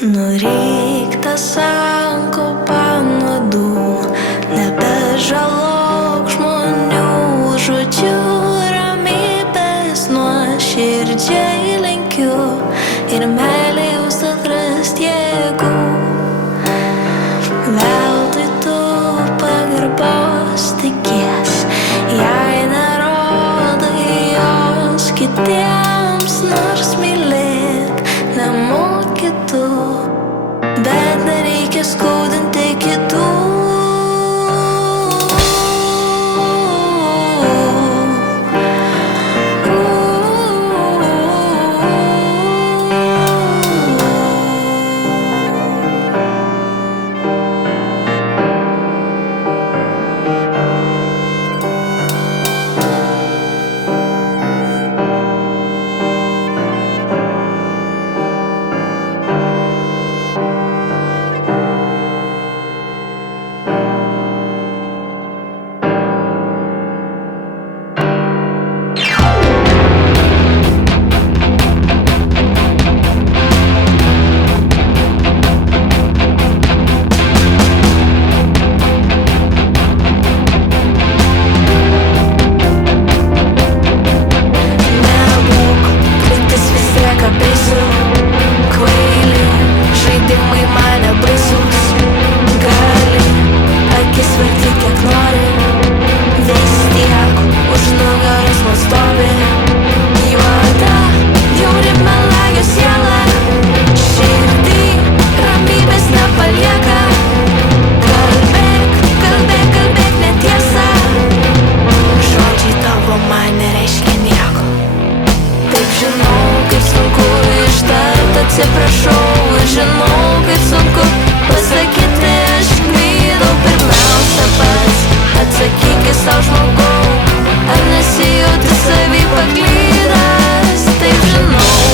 Nureikta sankaupa nuodų, nebežalok žmonių, žodžiu ramybės nuoširdžiai linkiu ir meilei jūs atrast jėgų. Veltui tu pagarbos tikies, jei nerodai jos kitiems, nors mylėt nemoki tu, bet nereikia skaudinti kitų. Atsiprašau ir žinau, kaip sunku pasakyti, aš klydau. Pirmiausia pats atsakyk į savo žmogau, ar nesijauti savy paklydęs. Taip žinau,